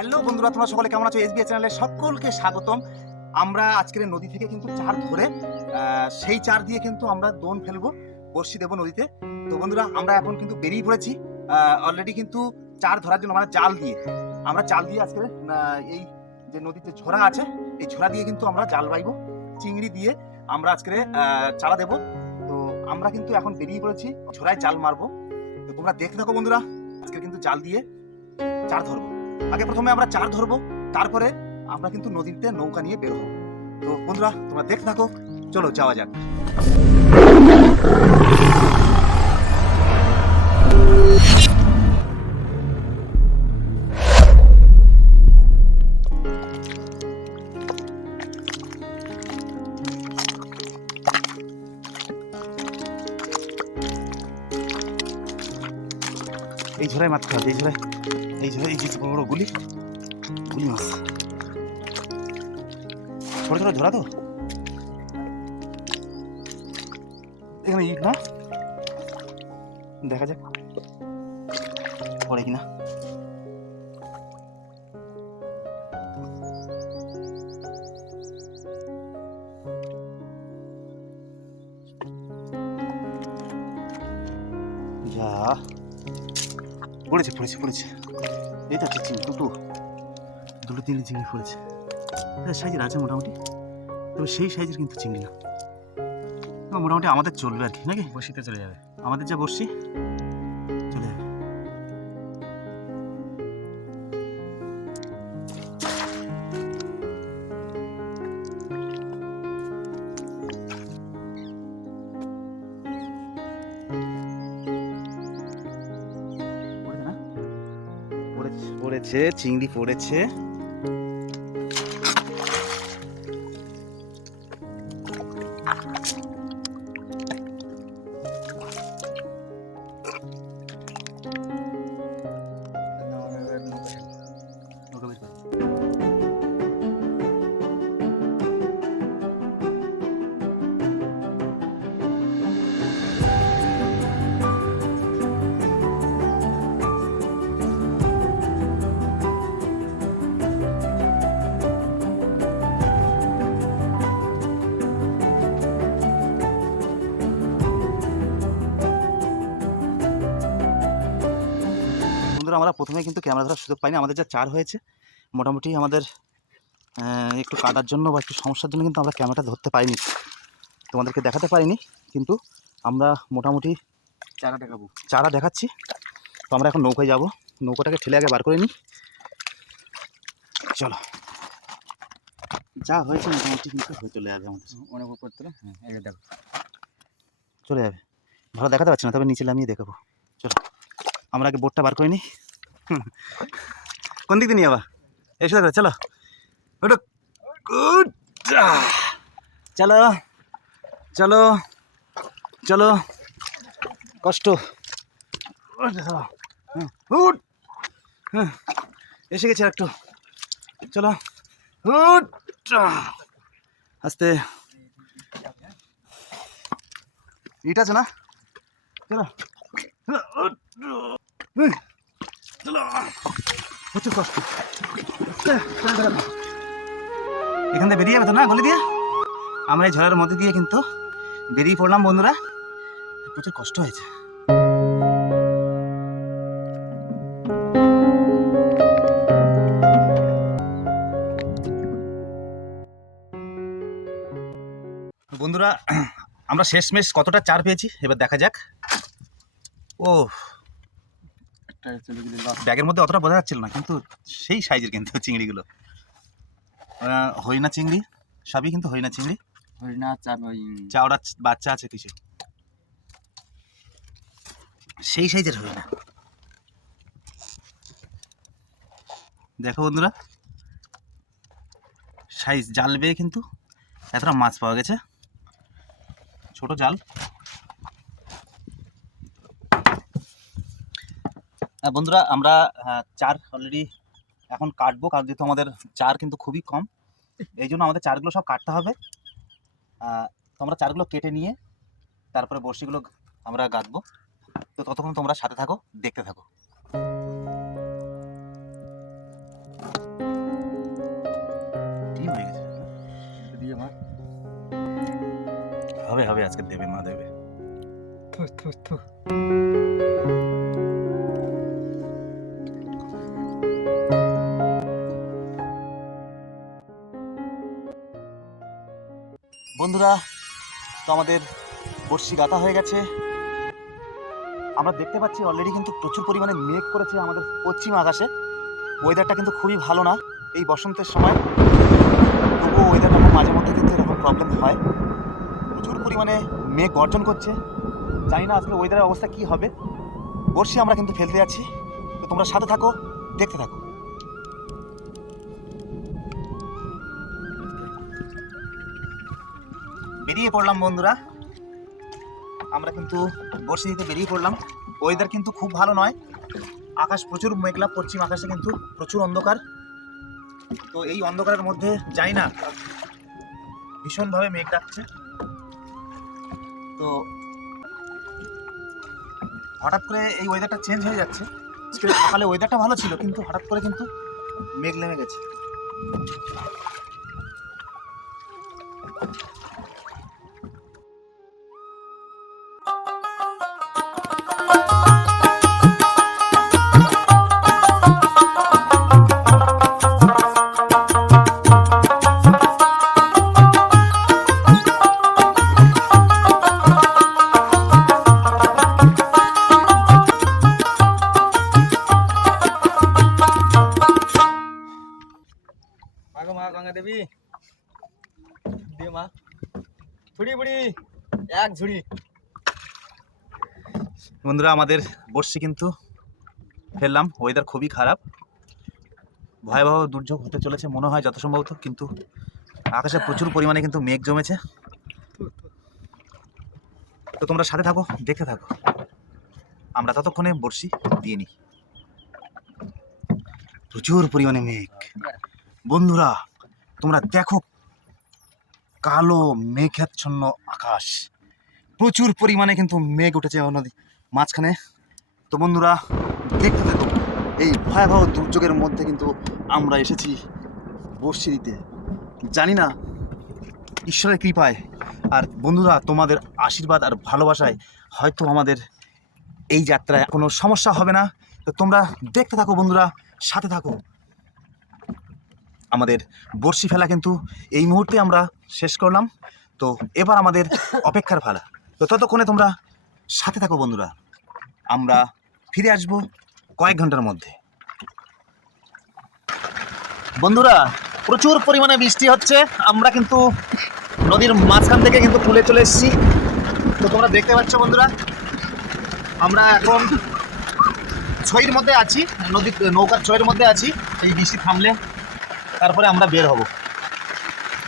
Hello বন্ধুরা, তোমরা সকলে কেমন আছো? এসবিএস চ্যানেলে সকলকে স্বাগতম। আমরা আজকের নদী থেকে কিন্তু চার ধরে সেই চার দিয়ে কিন্তু আমরা দোন ফেলব বর্ষি দেবো নদীতে। তো বন্ধুরা, আমরা এখন কিন্তু বেরিয়ে পড়েছি অলরেডি কিন্তু চার ধরার জন্য আমরা জাল দিয়ে। আমরা জাল দিয়ে আজকে এই যে নদীতে ঝোড়া আছে, এই ঝোড়া দিয়ে কিন্তু আমরা জাল বাইবো, চিংড়ি দিয়ে আমরা আজকে চালা দেবো। তো আমরা কিন্তু এখন বেরিয়ে পড়েছি, ঝোড়ায় জাল মারবো। তো তোমরা দেখতে থাকো বন্ধুরা, আজকে কিন্তু জাল দিয়ে চার ধরবো। আগে প্রথমে আমরা চার ধরবো, তারপরে আমরা কিন্তু নদীতে নৌকা নিয়ে বের হব। তো বন্ধুরা, তোমরা দেখতে থাকো, চলো যাওয়া যাক। এই ঝোড়ায় মারতে হবে, এই ঝোড়ায় গুলি গুলি মাছ? ছোট ছোট ধরা তো। এখানে ইট না? দেখা যাক। পড়ে কিনা। যা। পড়েছে পড়েছে পড়েছে। এই তো একটা চিংড়ি দুটো দুটো তিনটে চিংড়ি পড়েছে সাইজের আছে মোটামুটি তবে সেই সাইজের কিন্তু চিংড়ি না মোটামুটি আমাদের চলবে আর কি নাকি? বসিতে চলে যাবে। আমাদের যা বসছি। পড়েছে চিংড়ি পড়েছে। আমরা প্রথমে কিন্তু ক্যামেরা ধরার সুযোগ পাইনি। আমাদের যা চার হয়েছে মোটামুটি আমাদের একটু কাটার জন্য বা একটু সমস্যার জন্য কিন্তু আমরা ক্যামেরাটা ধরতে পারিনি। তোমাদেরকে দেখাতে পারিনি কিন্তু আমরা মোটামুটি চারা দেখাবো। চারা দেখাচ্ছি। তো আমরা এখন নৌকায় যাব। নৌকাটাকে ঠেলে আগে বার করে নিই। চলো। যা হয়েছে মোটামুটি কিন্তু হয়ে চলে যাবে আমাদের। অনেক উপর তোলে হ্যাঁ এই দেখো। চলে যাবে। ভালো দেখাতে পারছি না তবে নিচে নামিয়ে দেখাবো। চলো। আমরা আগে বোর্ডটা বার করে নিই। কোন দিক দিয়ে নিয়ে যাবা? এসে দেখো চলো। ওটা চলো চলো চলো। কষ্ট। এসে গেছে একটু। চলো। আস্তে। ইট আছে না? চলো। প্রচুর কষ্ট এখান থেকে বেরিয়ে যাবে তো না গলি দিয়ে? আমরা এই ঝড়ের মধ্যে দিয়ে কিন্তু বেরিয়ে পড়লাম, বন্ধুরা। প্রচুর কষ্ট হয়েছে। বন্ধুরা, আমরা শেষমেশ কতটা চার পেয়েছি? এবার দেখা যাক। ও একটা চলে গেলে লস ব্যাগের মধ্যে অতটা বোঝা যাচ্ছিল না কিন্তু সেই সাইজের কিন্তু চিংড়িগুলো। হরিণা চিংড়ি সবই কিন্তু হরিণা চিংড়ি। হরিণা চাওড়া বাচ্চা আছে কিছু সেই সাইজের হরিণা। দেখো বন্ধুরা সাইজ জাল বেয়ে কিন্তু এতটা মাছ পাওয়া গেছে। ছোট জাল। হ্যাঁ, বন্ধুরা, আমরা হ্যাঁ, চার অলরেডি এখন কাটবো, কারণ যেহেতু আমাদের চার কিন্তু খুবই কম, এই জন্য আমাদের চারগুলো সব কাটতে হবে। তোমরা চারগুলো কেটে নিয়ে তারপরে বড়শিগুলো আমরা গাঁথবো তো ততক্ষণ তোমরা সাথে থাকো, দেখতে থাকো। হবে হবে, আজকে দেবে, মা দেবে। থু থু থু। বন্ধুরা, তো আমাদের বর্ষি গাতা হয়ে গেছে। আমরা দেখতে পাচ্ছি অলরেডি কিন্তু প্রচুর পরিমাণে মেঘ করেছে আমাদের পশ্চিম আকাশে। ওয়েদারটা কিন্তু খুবই ভালো না এই বসন্তের সময়। তবুও ওয়েদারটা মাঝে মধ্যে কিন্তু এরকম প্রবলেম হয়। প্রচুর পরিমাণে মেঘ গর্জন করছে। জানি না আজকে ওয়েদারের অবস্থা কি হবে। বর্ষি আমরা কিন্তু ফেলতে যাচ্ছি। তো তোমরা সাথে থাকো, দেখতে থাকো। বেরিয়ে পড়লাম, বন্ধুরা। আমরা কিন্তু বর্ষি দিতে বেরিয়ে পড়লাম। ওয়েদার কিন্তু খুব ভালো নয়। আকাশ প্রচুর মেঘলা, পশ্চিম আকাশে কিন্তু প্রচুর অন্ধকার। তো এই অন্ধকারের মধ্যে যাই না, ভীষণভাবে মেঘ ডাকছে। তো হঠাৎ করে এই ওয়েদারটা চেঞ্জ হয়ে যাচ্ছে। সকালে ওয়েদারটা ভালো ছিল, কিন্তু হঠাৎ করে কিন্তু মেঘ নেমে গেছে। বন্ধুরা, আমাদের বর্ষি কিন্তু ফেললাম। ওয়েদার খুবই খারাপ। ভয়াবহ দুর্যোগ হতে চলেছে মনে হয় যত সম্ভবত কিন্তু আকাশে প্রচুর পরিমাণে কিন্তু মেঘ জমেছে। তো তোমরা সাথে থাকো, দেখতে থাকো। আমরা ততক্ষণে বর্ষি দিয়ে নিই। প্রচুর পরিমাণে মেঘ। বন্ধুরা, তোমরা দেখো কালো মেঘাচ্ছন্ন আকাশ। প্রচুর পরিমাণে কিন্তু মেঘ উঠেছে নদী মাঝখানে। তো বন্ধুরা, দেখতে থাকো, এই ভয়াবহ দুর্যোগের মধ্যে কিন্তু আমরা এসেছি বর্ষি দিতে জানি না ঈশ্বরের কৃপায়, আর বন্ধুরা, তোমাদের আশীর্বাদ আর ভালোবাসায় হয়তো আমাদের এই যাত্রায় কোনো সমস্যা হবে না। তো তোমরা দেখতে থাকো বন্ধুরা, সাথে থাকো। আমাদের বর্ষি ফেলা কিন্তু এই মুহূর্তে আমরা শেষ করলাম। তো এবার আমাদের অপেক্ষার ফেলা। তো ততক্ষণে তোমরা সাথে থাকো বন্ধুরা। আমরা ফিরে আসব কয়েক ঘণ্টার মধ্যে। বন্ধুরা, প্রচুর পরিমাণে বৃষ্টি হচ্ছে। আমরা কিন্তু নদীর মাঝখান থেকে কিন্তু তুলে চলে এসেছি। তো তোমরা দেখতে পাচ্ছ বন্ধুরা, আমরা এখন ছইয়ের মধ্যে আছি, নদীর, নৌকার ছইয়ের মধ্যে আছি। এই বৃষ্টি থামলে তারপরে আমরা বের হব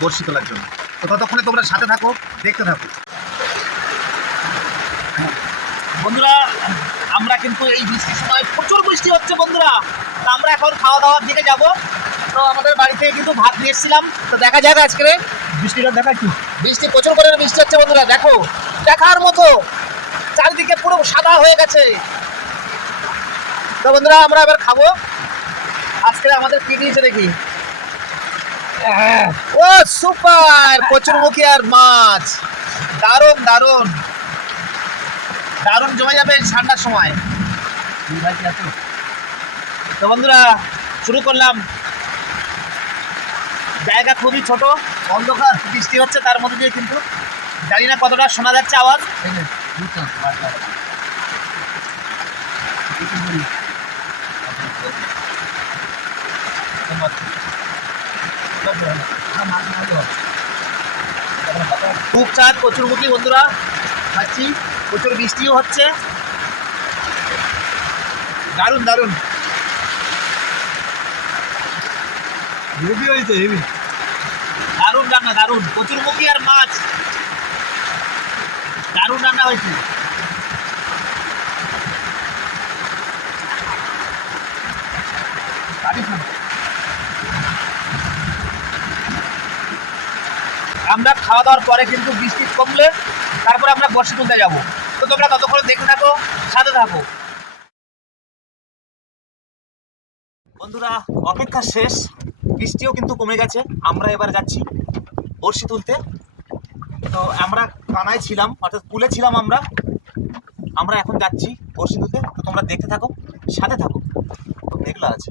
বর্ষি তোলার জন্য। তো ততক্ষণে তোমরা সাথে থাকো, দেখতে থাকো। বন্ধুরা, আমরা কিন্তু এই বৃষ্টির সময় প্রচুর বৃষ্টি হচ্ছে বন্ধুরা। তো আমরা এখন খাওয়া দাওয়ার দিকে যাব। তো আমাদের বাড়ি থেকে কিন্তু ভাত নিয়ে এসেছিলাম। তো দেখা যাক আজকে বৃষ্টিটা দেখা কি। বৃষ্টি প্রচুর করে বৃষ্টি হচ্ছে বন্ধুরা, দেখো। দেখার মতো চারিদিকে পুরো সাদা হয়ে গেছে। তো বন্ধুরা, আমরা এবার খাব। আজকে আমাদের কি দিয়েছে দেখি। ও, সুপার! কচুরমুখী আর মাছ। দারুণ দারুণ। দারুণ জমে যাবে ঠান্ডার সময়। তো বন্ধুরা শুরু করলাম। জায়গা খুবই ছোট অন্ধকার বৃষ্টি হচ্ছে তার মধ্যে দিয়ে কিন্তু। জানি না কতটা শোনা যাচ্ছে আওয়াজ। খুব চাঁদ প্রচুর মুখী বন্ধুরা। খাচ্ছি প্রচুর বৃষ্টিও হচ্ছে। দারুণ দারুণ। হেভি হয়েছে হেভি দারুণ রান্না দারুণ। প্রচুর মুখী আর মাছ। দারুণ রান্না হয়েছে। আমরা খাওয়া দাওয়ার পরে কিন্তু বৃষ্টি কমলে তারপরে আমরা বর্ষা তুলতে যাব। তোমরা ততক্ষণ দেখতে থাকো সাথে থাকো। বন্ধুরা অপেক্ষা শেষ। বৃষ্টিও কিন্তু কমে গেছে। আমরা এবার যাচ্ছি বড়শি তুলতে। তো আমরা কানায় ছিলাম অর্থাৎ পুলে ছিলাম আমরা। আমরা এখন যাচ্ছি বর্ষিদুতে তো তোমরা দেখতে থাকো সাথে থাকো। মেঘলা আছে।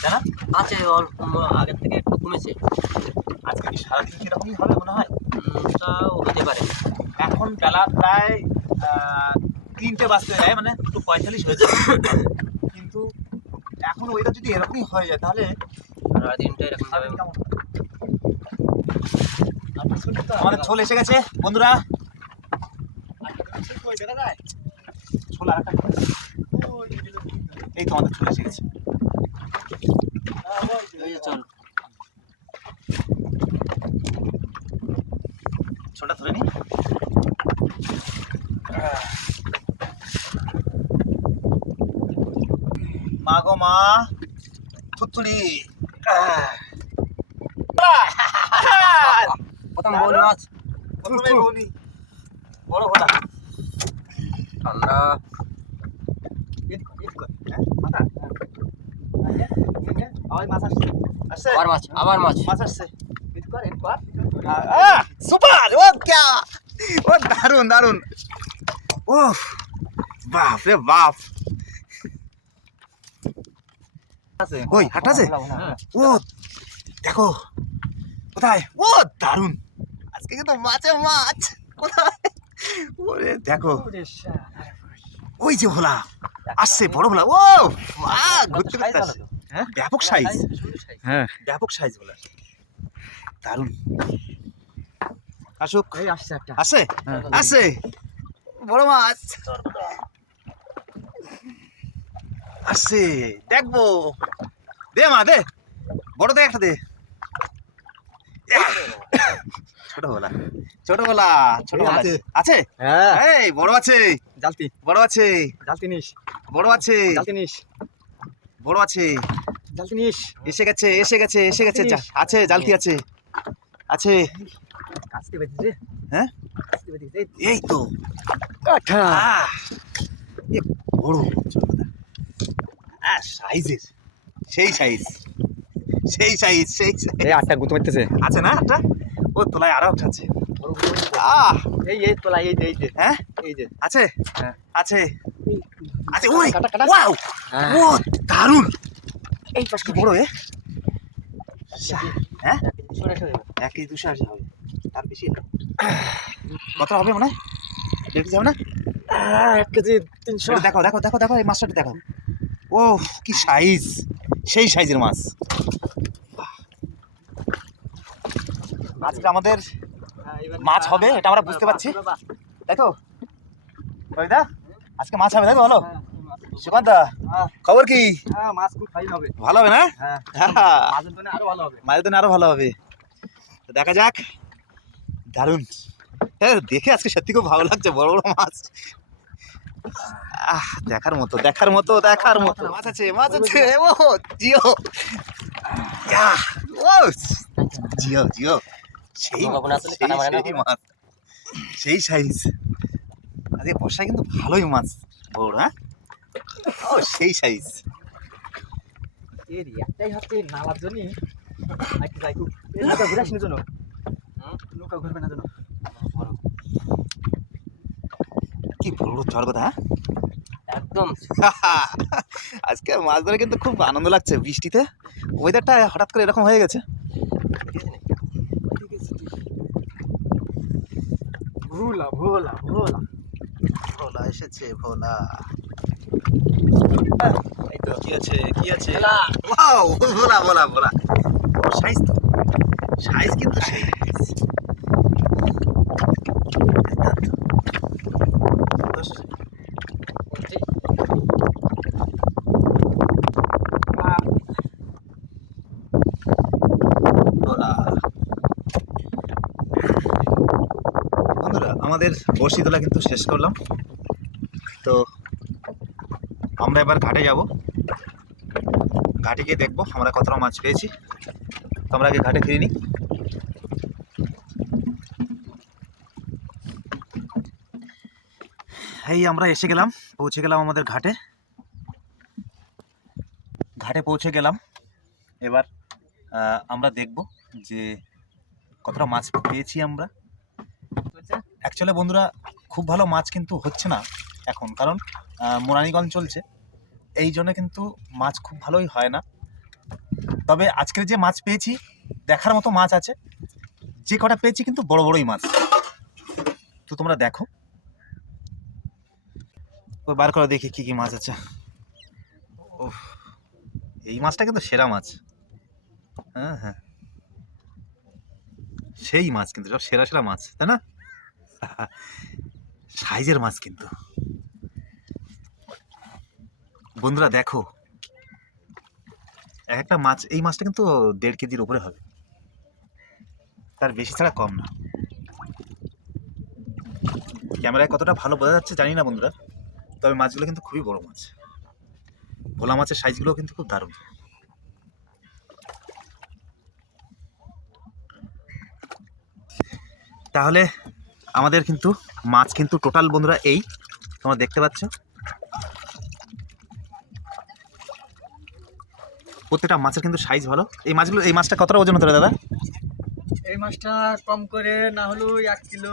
তাই না? আছে অল্প আগের থেকে একটু কমেছে। আজকে কি সারাদিন কিরকমই হবে মনে হয়? তাও হতে পারে। এখন বেলা প্রায় তিনটে বাজতে যায় মানে দুটো পঁয়তাল্লিশ হয়ে যায়। কিন্তু এখন ওইটা যদি এরকমই হয়ে যায় তাহলে এরকম যাবে? আমাদের ছোল এসে গেছে বন্ধুরা। ছোল আর একটা এই তো আমাদের ছোল এসে গেছে এই যে চল ছোলটা ধরে নি মা থুতুড়ি। প্রথম বল মাছ। প্রথমে বলি বড় আসছে। আসছে? আবার মাছ আবার মাছ। মাছ আসছে। সুপার ও ক্যা। ও দারুণ দারুণ ও বাপ রে বাপ। ওই হাট আছে? ও দেখো কোথায়? ও দারুণ আজকে কিন্তু মাছে মাছ। কোথায়? ওরে দেখো। ওই যে ভোলা আসছে বড় ভোলা। ও মা ঘুরতে ঘুরতে আসছে। হ্যাঁ। ব্যাপক সাইজ হ্যাঁ। ব্যাপক সাইজ বলে দারুণ আসুক। এই আসছে একটা। আসে? হ্যাঁ। আসে। বড় মাছ। আসছে দেখব। দে মা দে। বড় দে একটা দে। ছোট বলা ছোট বলা ছোট বলা। আছে। হ্যাঁ। এই বড় আছে। জালতি। বড় আছে। জালতি নিস। বড় আছে। জালতি নিস। বড় আছে। জালতি নিস। এসে গেছে এসে গেছে এসে গেছে। আছে জালতি আছে। আছে। আসতে পারছিস রে। হ্যাঁ? এই তো। আঠা এ বড়। চরকাদা। আহ, সাইজের। সেই সাইজ সেই সাইজ সেই সাইজ এই আটটা গুঁতো মারতেছে। আছে না একটা ও তোলায় আরও একটা আছে। আহ! এই এই তোলা এই যে এই যে। হ্যাঁ? এই যে। আছে? হ্যাঁ। আছে। আছে ওই! কাটা, কাটা। ওয়াও ও দারুণ এই পাশ কি বড় এ? হ্যাঁ? সরে সরে এক কেজি দুশো আশি হবে। তার বেশি হবে। কত হবে মনে হয়? দেড় কেজি হবে না? এক কেজি তিনশো। দেখো দেখো দেখো দেখো এই মাছটা দেখো ও কি সাইজ সেই সাইজের মাছ। আজকে আমাদের মাছ হবে, এটা আমরা বুঝতে পারছি। দেখো? দা আজকে মাছ হবে তাই তো বলো। সুকান্ত। খবর কি? হ্যাঁ মাছ খুব হবে। ভালো হবে না? হ্যাঁ। হ্যাঁ। মাছের জন্য আরও ভালো হবে। ভালো তো দেখা যাক। দারুণ। হ্যাঁ দেখে আজকে সত্যি খুব ভালো লাগছে বড় বড় মাছ। আহ দেখার মতো দেখার মতো দেখার মতো। মাছ আছে মাছ আছে। ও জিও। ও জিও জিও। সেই সেই মাছ। সেই সাইজ আজকে বর্ষায় কিন্তু ভালোই মাছ। বড় হ্যাঁ? ও সেই সাইজ এর একটাই হচ্ছে নালার জন্য। একটু যাই নৌকা ঘুরে আসিনি জন্য নৌকা ঘুরবে না জন্য কি বড় বড় চর কথা হ্যাঁ? একদম। আজকে মাছ ধরে কিন্তু খুব আনন্দ লাগছে বৃষ্টিতে। ওয়েদারটা হঠাৎ করে এরকম হয়ে গেছে। ভোলা ভোলা ভোলা। ভোলা এসেছে ভোলা। কি আছে কি আছে? ভোলা। ভোলা ভোলা সাইজ তো সাইজ কিন্তু সাইজ ভোলা বন্ধুরা আমাদের বড়শি তোলা কিন্তু শেষ করলাম। তো আমরা এবার ঘাটে যাব। ঘাটে গিয়ে দেখব আমরা কতটা মাছ পেয়েছি। তো আমরা আগে ঘাটে ফিরে নিই এই আমরা এসে গেলাম, পৌঁছে গেলাম আমাদের ঘাটে। ঘাটে পৌঁছে গেলাম। এবার আমরা দেখব যে কতটা মাছ পেয়েছি আমরা। অ্যাকচুয়ালি বন্ধুরা, খুব ভালো মাছ কিন্তু হচ্ছে না এখন। কারণ মোরানিগঞ্জ চলছে। এই জন্য কিন্তু মাছ খুব ভালোই হয় না। তবে আজকের যে মাছ পেয়েছি, দেখার মতো মাছ আছে। যে কটা পেয়েছি কিন্তু বড় বড়ই মাছ। তো তোমরা দেখো। বার করে দেখি কি কি মাছ আছে। ও এই মাছটা কিন্তু সেরা মাছ। হ্যাঁ হ্যাঁ। সেই মাছ কিন্তু, সব সেরা সেরা মাছ, তাই না? সাইজের মাছ কিন্তু। বন্ধুরা দেখো এক একটা মাছ, এই মাছটা কিন্তু দেড় কেজির উপরে হবে। তার বেশি ছাড়া কম না। ক্যামেরায় কতটা ভালো বোঝা যাচ্ছে জানি না বন্ধুরা, তবে মাছগুলো কিন্তু খুবই বড় মাছ। ভোলা মাছের সাইজগুলো কিন্তু খুব দারুণ। তাহলে আমাদের কিন্তু মাছ কিন্তু টোটাল বন্ধুরা এই তোমরা দেখতে পাচ্ছ। প্রত্যেকটা মাছের কিন্তু সাইজ ভালো। এই মাছগুলো এই মাছটা কতটা ওজন হতে দাদা? এই মাছটা কম করে না হলেও এক কিলো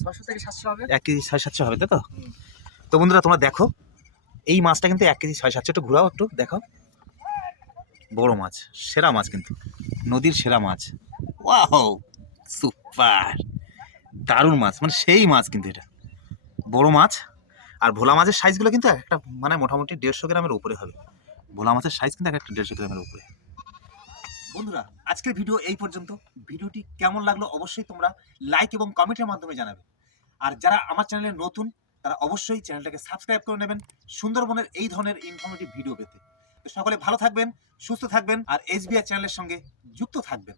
ছশো থেকে সাতশো হবে। এক কেজি ছয় সাতশো হবে তাই তো? তো বন্ধুরা তোমরা দেখো এই মাছটা কিন্তু এক কেজি ছয় সাতশো একটু ঘোরাও একটু দেখো। বড় মাছ সেরা মাছ কিন্তু। নদীর সেরা মাছ। Wow super. দারুণ মাছ মানে সেই মাছ কিন্তু এটা। বড় মাছ, আর ভোলা মাছের সাইজগুলো কিন্তু একটা মানে মোটামুটি দেড়শো গ্রামের উপরে হবে। ভোলা মাছের সাইজ কিন্তু একটা দেড়শো গ্রামের উপরে। বন্ধুরা, আজকের ভিডিও এই পর্যন্ত। ভিডিওটি কেমন লাগল অবশ্যই তোমরা লাইক এবং কমেন্টের মাধ্যমে জানাবে। আর যারা আমার চ্যানেলে নতুন, তারা অবশ্যই চ্যানেলটাকে সাবস্ক্রাইব করে নেবেন সুন্দরবনের এই ধরনের ইনফরমেটিভ ভিডিও পেতে। তো সকলে ভালো থাকবেন, সুস্থ থাকবেন, আর এসবিআই চ্যানেলের সঙ্গে যুক্ত থাকবেন।